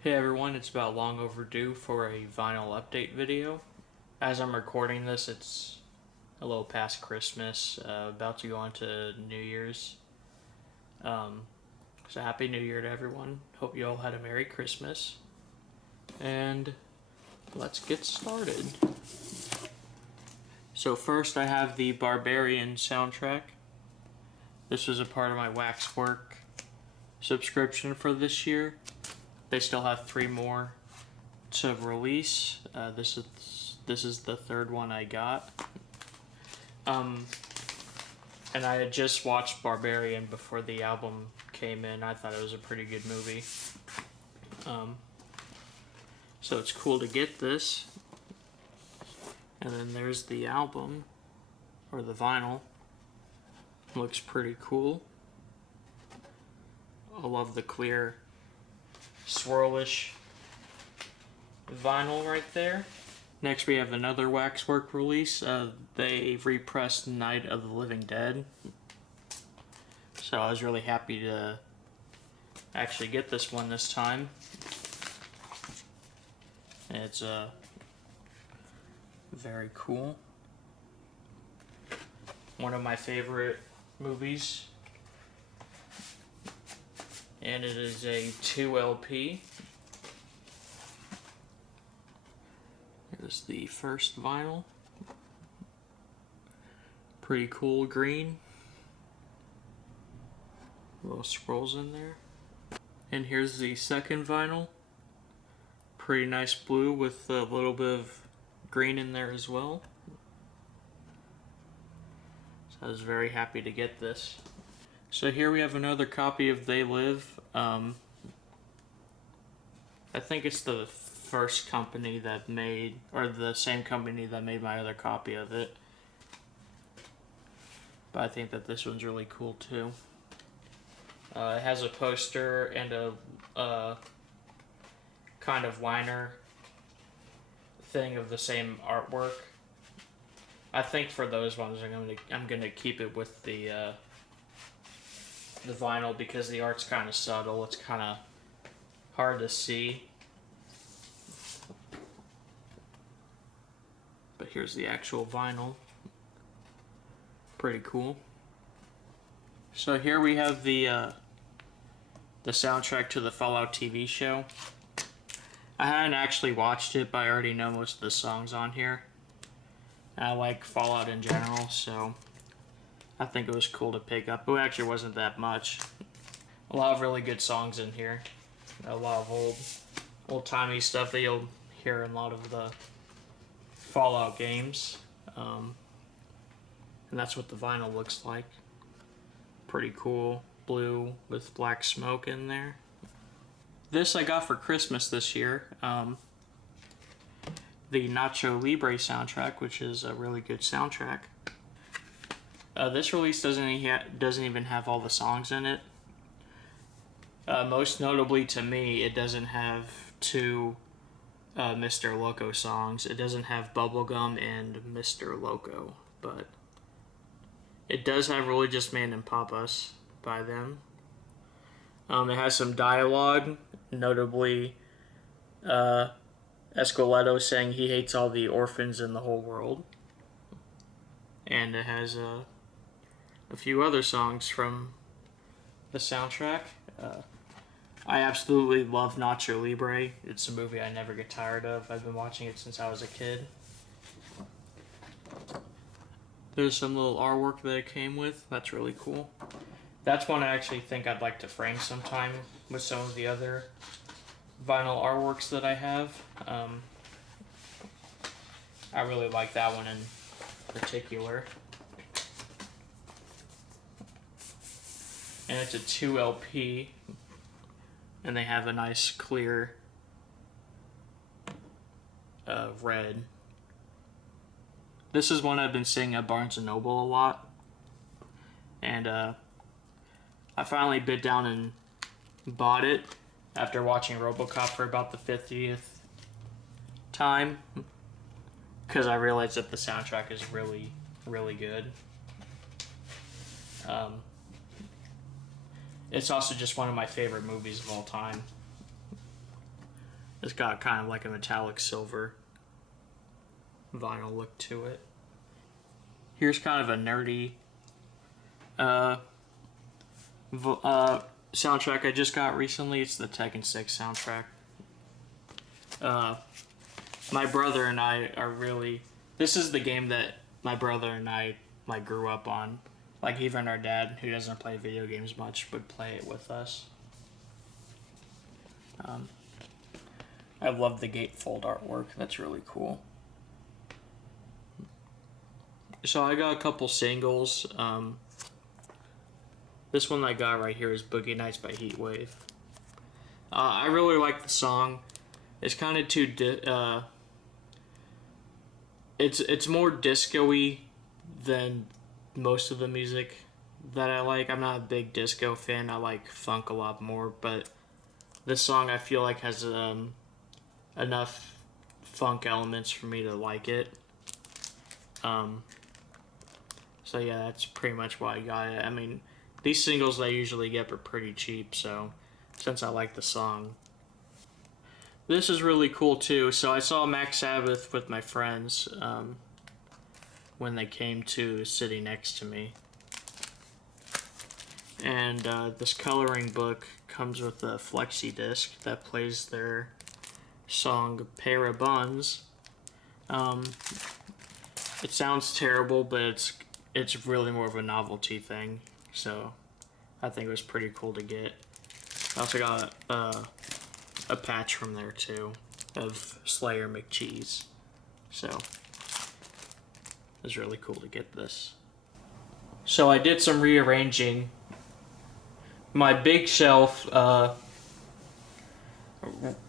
Hey everyone, it's about long overdue for a vinyl update video. As I'm recording this, it's a little past Christmas, about to go on to New Year's. Um, so Happy New Year to everyone. Hope you all had a Merry Christmas. And let's get started. So first I have the Barbarian soundtrack. This was a part of my Waxwork subscription for this year. They still have 3 more to release. This is the third one I got. And I had just watched Barbarian before the album came in. I thought it was a pretty good movie. So it's cool to get this. And then there's the album, or the vinyl. Looks pretty cool. I love the clear swirlish vinyl right there. Next we have another Waxwork release. They repressed Night of the Living Dead. So I was really happy to actually get this one this time. It's very cool. One of my favorite movies. And it is a 2 LP. Here's the first vinyl. Pretty cool green. Little scrolls in there. And here's the second vinyl. Pretty nice blue with a little bit of green in there as well. So I was very happy to get this. So here we have another copy of They Live. I think it's the first company that made, or the same company that made my other copy of it. But I think that this one's really cool too. It has a poster and a kind of liner thing of the same artwork. I think for those ones I'm gonna keep it with the vinyl because the art's kind of subtle. It's kind of hard to see. But here's the actual vinyl. Pretty cool. So here we have the soundtrack to the Fallout TV show. I hadn't actually watched it, but I already know most of the songs on here. I like Fallout in general, so I think it was cool to pick up. It actually wasn't that much. A lot of really good songs in here. A lot of old-timey stuff that you'll hear in a lot of the Fallout games. And that's what the vinyl looks like. Pretty cool. Blue with black smoke in there. This I got for Christmas this year. The Nacho Libre soundtrack, which is a really good soundtrack. This release doesn't even have all the songs in it. Most notably to me, it doesn't have 2 Mr. Loco songs. It doesn't have Bubblegum and Mr. Loco, but it does have Religious Man and Papas by them. It has some dialogue, notably Escoleto saying he hates all the orphans in the whole world. And it has a few other songs from the soundtrack. I absolutely love Nacho Libre. It's a movie I never get tired of. I've been watching it since I was a kid. There's some little artwork that it came with. That's really cool. That's one I actually think I'd like to frame sometime with some of the other vinyl artworks that I have. I really like that one in particular. And it's a 2 LP. And they have a nice clear red. This is one I've been seeing at Barnes & Noble a lot. And I finally bit down and bought it after watching RoboCop for about the 50th time. Because I realized that the soundtrack is really, really good. It's also just one of my favorite movies of all time. It's got kind of like a metallic silver vinyl look to it. Here's kind of a nerdy soundtrack I just got recently. It's the Tekken 6 soundtrack. My brother and I are really... This is the game that my brother and I like grew up on. Like even our dad, who doesn't play video games much, would play it with us. I love the gatefold artwork. That's really cool. So I got a couple singles. This one I got right here is Boogie Nights by Heatwave. I really like the song. It's kind of too... It's more disco-y than most of the music that I like. I'm not a big disco fan. I like funk a lot more, but this song I feel like has enough funk elements for me to like it. So yeah, that's pretty much why I got it. I mean, these singles I usually get are pretty cheap, so since I like the song. This is really cool too. So I saw Max Sabbath with my friends when they came to the city next to me. And this coloring book comes with a flexi disc that plays their song Pair of Buns. It sounds terrible, but it's really more of a novelty thing. So I think it was pretty cool to get. I also got a patch from there too of Slayer McCheese. So it was really cool to get this. So I did some rearranging. My big shelf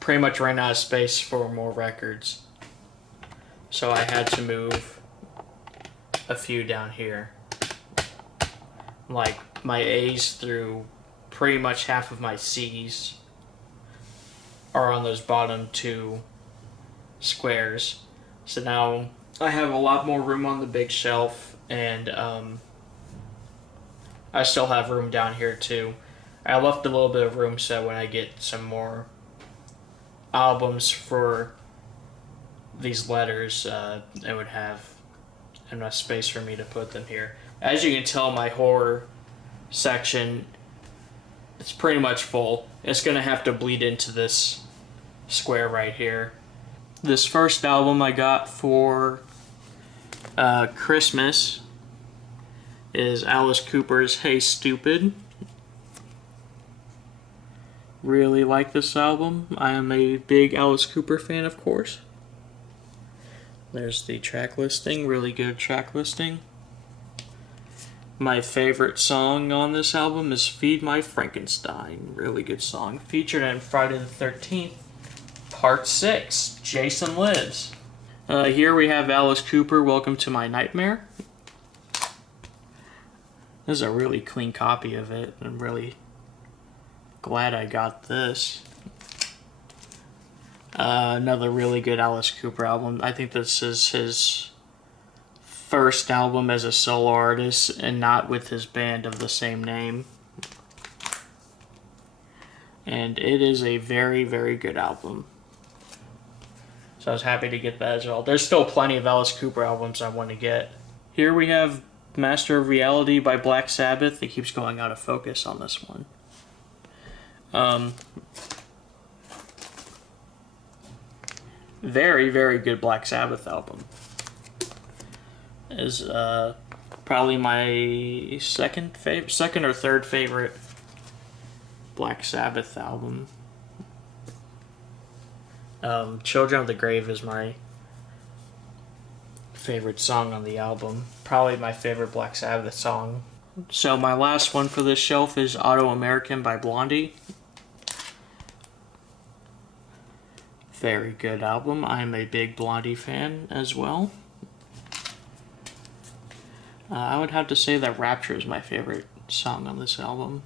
pretty much ran out of space for more records. So I had to move a few down here. Like my A's through pretty much half of my C's are on those bottom two squares. So now I have a lot more room on the big shelf, and I still have room down here too. I left a little bit of room so when I get some more albums for these letters, it would have enough space for me to put them here. As you can tell, my horror section, it's pretty much full. It's gonna have to bleed into this square right here. This first album I got for Christmas is Alice Cooper's Hey Stupid. Really like this album. I am a big Alice Cooper fan, of course. There's the track listing, really good track listing. My favorite song on this album is Feed My Frankenstein. Really good song. Featured in Friday the 13th, Part 6, Jason Lives. Here we have Alice Cooper, Welcome to My Nightmare. This is a really clean copy of it. I'm really glad I got this. Another really good Alice Cooper album. I think this is his first album as a solo artist and not with his band of the same name. And it is a very, very good album. So I was happy to get that as well. There's still plenty of Alice Cooper albums I want to get. Here we have Master of Reality by Black Sabbath. It keeps going out of focus on this one. Very, very good Black Sabbath album. Is probably my second or third favorite Black Sabbath album. Children of the Grave is my favorite song on the album. Probably my favorite Black Sabbath song. So my last one for this shelf is Auto American by Blondie. Very good album. I am a big Blondie fan as well. I would have to say that Rapture is my favorite song on this album.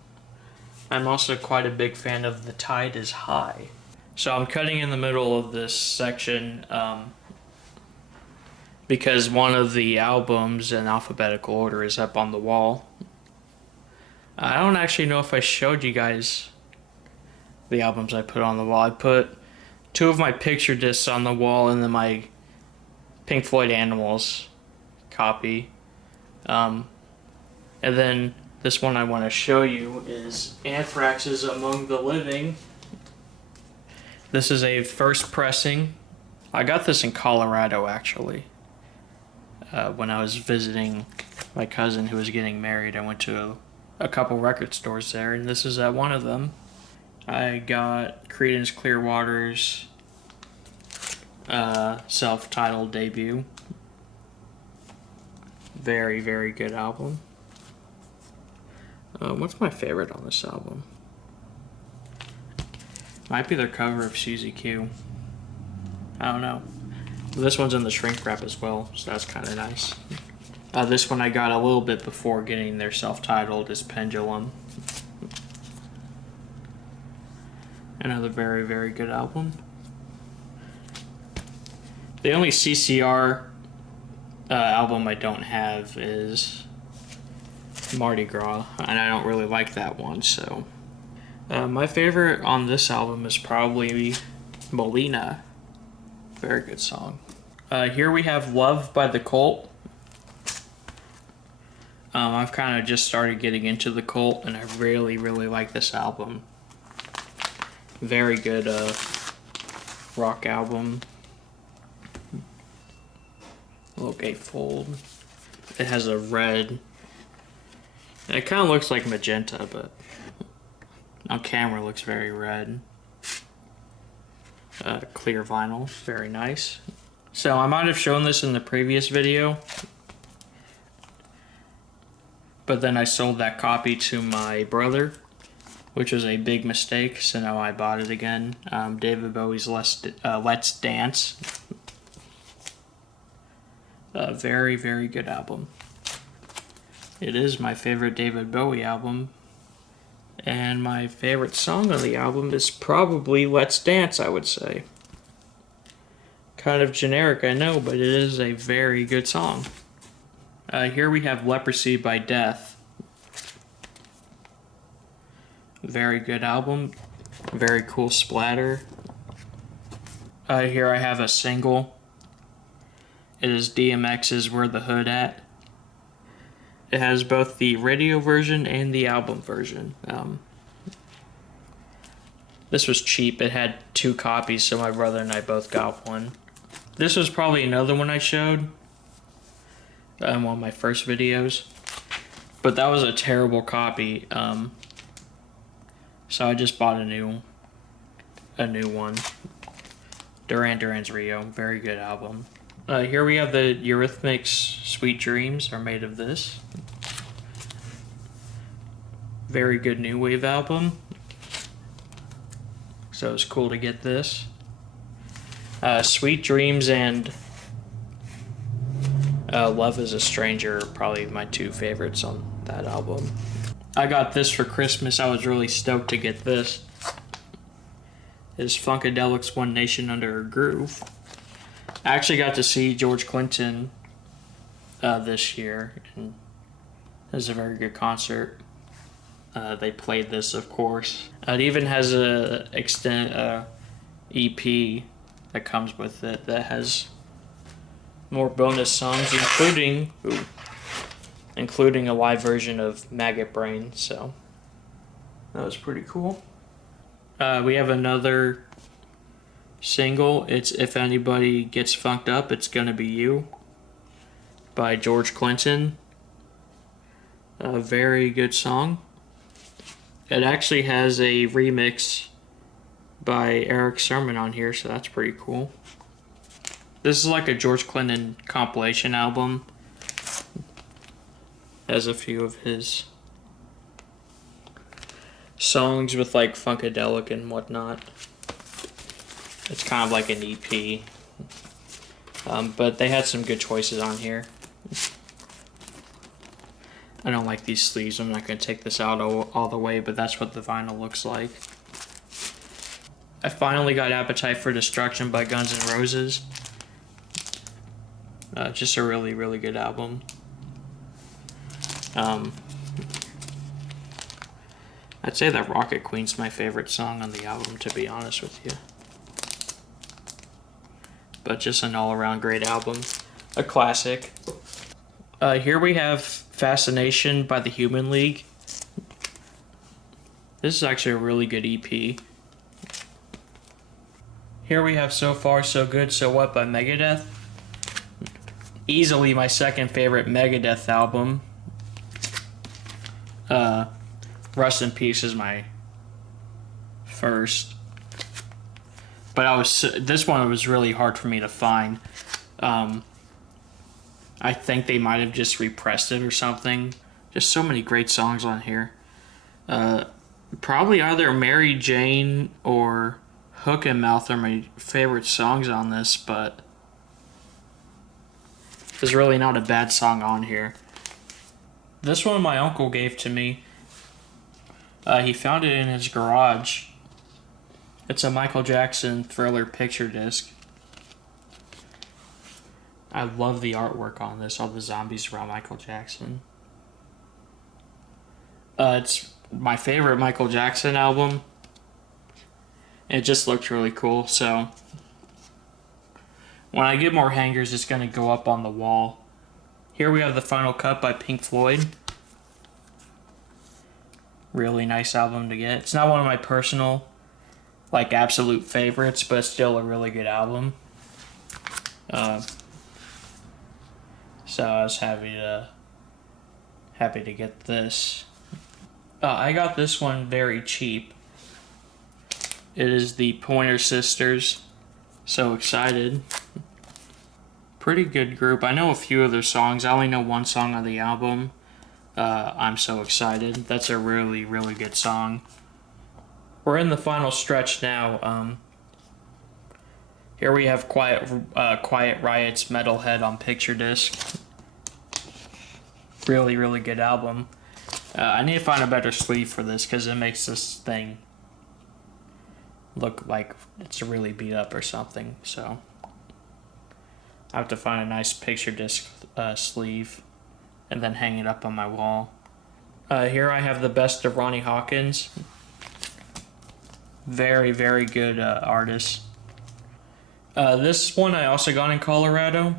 I'm also quite a big fan of The Tide is High. So I'm cutting in the middle of this section because one of the albums in alphabetical order is up on the wall. I don't actually know if I showed you guys the albums I put on the wall. I put two of my picture discs on the wall, and then my Pink Floyd Animals copy. And then this one I want to show you is Anthrax's Among the Living. This is a first pressing. I got this in Colorado, actually. When I was visiting my cousin who was getting married, I went to a couple record stores there, and this is at one of them. I got Creedence Clearwater's self-titled debut. Very, very good album. What's my favorite on this album? Might be their cover of Suzy Q. I don't know. This one's in the shrink wrap as well, so that's kind of nice. This one I got a little bit before getting their self-titled is Pendulum. Another very, very good album. The only CCR album I don't have is Mardi Gras, and I don't really like that one, so. My favorite on this album is probably Molina. Very good song. Here we have Love by The Cult. I've kind of just started getting into The Cult, and I really, really like this album. Very good rock album. A little gatefold. It has a red. It kind of looks like magenta, but on camera looks very red. Clear vinyl, very nice. So I might have shown this in the previous video, but then I sold that copy to my brother, which was a big mistake, so now I bought it again. David Bowie's Let's Dance. A very, very good album. It is my favorite David Bowie album, and my favorite song on the album is probably Let's Dance, I would say. Kind of generic, I know, but it is a very good song. Here we have Leprosy by Death. Very good album. Very cool splatter. Here I have a single. It is DMX's Where the Hood At. It has both the radio version and the album version. This was cheap. It had 2 copies, so my brother and I both got one. This was probably another one I showed in one of my first videos, but that was a terrible copy. So I just bought a new one. Duran Duran's Rio, very good album. Here we have the Eurythmics Sweet Dreams are made of this. Very good new wave album. So it's cool to get this. Sweet Dreams and Love is a Stranger are probably my 2 favorites on that album. I got this for Christmas. I was really stoked to get this. It's Funkadelic's One Nation Under a Groove. I actually got to see George Clinton this year, and it was a very good concert. They played this, of course. It even has a EP that comes with it that has more bonus songs, including a live version of Maggot Brain. So that was pretty cool. We have another single. It's If Anybody Gets Funked Up, It's Gonna Be You by George Clinton. A very good song. It actually has a remix by Eric Sermon on here, so that's pretty cool. This is like a George Clinton compilation album. Has a few of his songs with like Funkadelic and whatnot. It's kind of like an EP. But they had some good choices on here. I don't like these sleeves. I'm not going to take this out all the way, but that's what the vinyl looks like. I finally got Appetite for Destruction by Guns N' Roses. Just a really, really good album. I'd say that Rocket Queen's my favorite song on the album, to be honest with you. but just an all-around great album. A classic. Here we have Fascination by the Human League. This is actually a really good EP. Here we have So Far So Good So What by Megadeth. Easily my second favorite Megadeth album. Rust in Peace is my first. But this one was really hard for me to find. I think they might have just repressed it or something. Just so many great songs on here. Probably either Mary Jane or Hook and Mouth are my favorite songs on this, but there's really not a bad song on here. This one my uncle gave to me. He found it in his garage. It's a Michael Jackson Thriller picture disc. I love the artwork on this, all the zombies around Michael Jackson. It's my favorite Michael Jackson album. It just looked really cool, so when I get more hangers, it's going to go up on the wall. Here we have The Final Cut by Pink Floyd. Really nice album to get. It's not one of my personal, absolute favorites, but it's still a really good album. So I was happy to get this. I got this one very cheap. It is the Pointer Sisters. So excited. Pretty good group. I know a few of their songs. I only know one song on the album. I'm So Excited. That's a really, really good song. We're in the final stretch now. Here we have Quiet Riot's Metalhead on picture disc. Really, really good album. I need to find a better sleeve for this because it makes this thing look like it's really beat up or something. So I have to find a nice picture disc sleeve and then hang it up on my wall. Here I have the Best of Ronnie Hawkins. Very, very good artist. This one I also got in Colorado.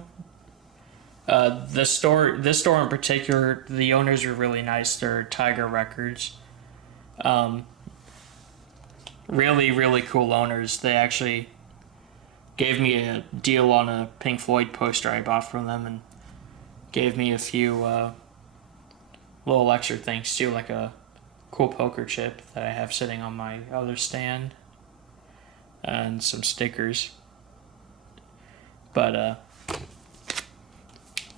This store in particular, the owners are really nice. They're Tiger Records. Really, really cool owners. They actually gave me a deal on a Pink Floyd poster I bought from them and gave me a few little extra things too, like a cool poker chip that I have sitting on my other stand and some stickers. But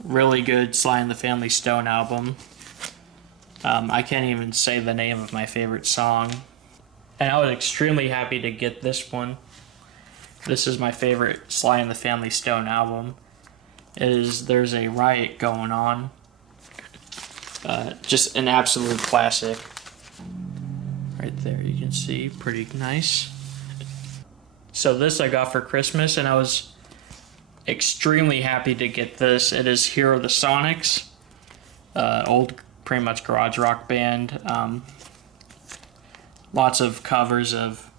really good Sly and the Family Stone album. I can't even say the name of my favorite song. And I was extremely happy to get this one. This is my favorite Sly and the Family Stone album. There's a Riot Going On. Just an absolute classic. Right there, you can see, pretty nice. So this I got for Christmas, and I was extremely happy to get this. It is Hero the Sonics, old, pretty much garage rock band. Lots of covers of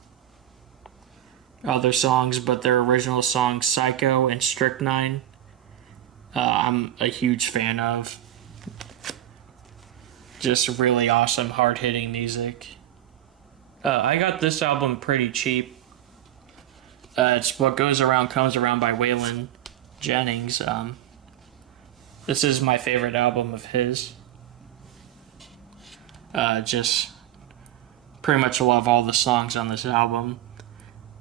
other songs, but their original songs, Psycho and Strychnine, I'm a huge fan of. Just really awesome, hard-hitting music. I got this album pretty cheap. It's What Goes Around Comes Around by Waylon Jennings. This is my favorite album of his. Just pretty much love all the songs on this album.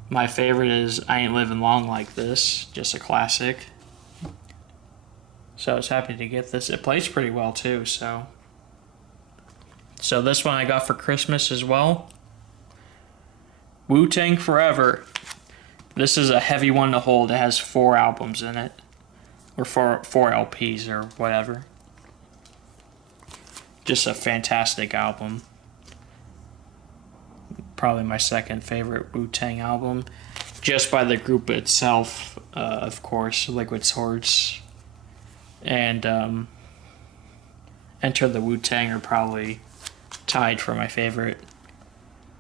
My favorite is I Ain't Living Long Like This, just a classic. So I was happy to get this. It plays pretty well too, so this one I got for Christmas as well. Wu-Tang Forever. This is a heavy one to hold. It has 4 albums in it. Or 4 LPs or whatever. Just a fantastic album. Probably my second favorite Wu-Tang album. Just by the group itself, of course. Liquid Swords and Enter the Wu-Tang are probably tied for my favorite,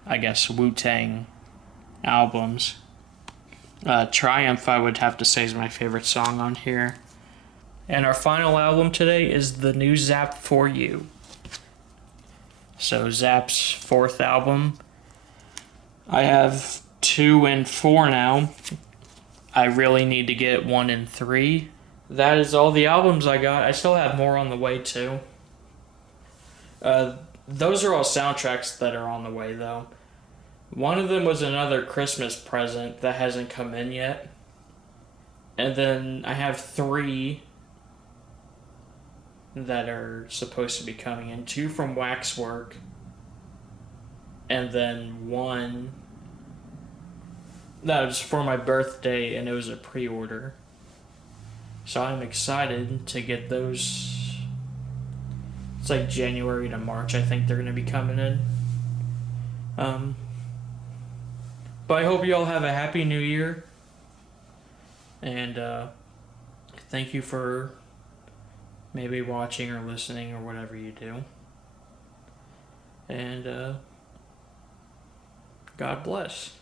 I guess, Wu-Tang albums. Triumph, I would have to say, is my favorite song on here. And our final album today is the new Zapp For You. So Zapp's fourth album. I have 2 and 4 now. I really need to get 1 and 3. That is all the albums I got. I still have more on the way too. Those are all soundtracks that are on the way though. One of them was another Christmas present that hasn't come in yet. And then I have 3 that are supposed to be coming in. 2 from Waxwork. And then 1 that was for my birthday and it was a pre-order. So I'm excited to get those. It's like January to March, I think they're going to be coming in. But I hope you all have a happy new year. And thank you for maybe watching or listening or whatever you do. And God bless.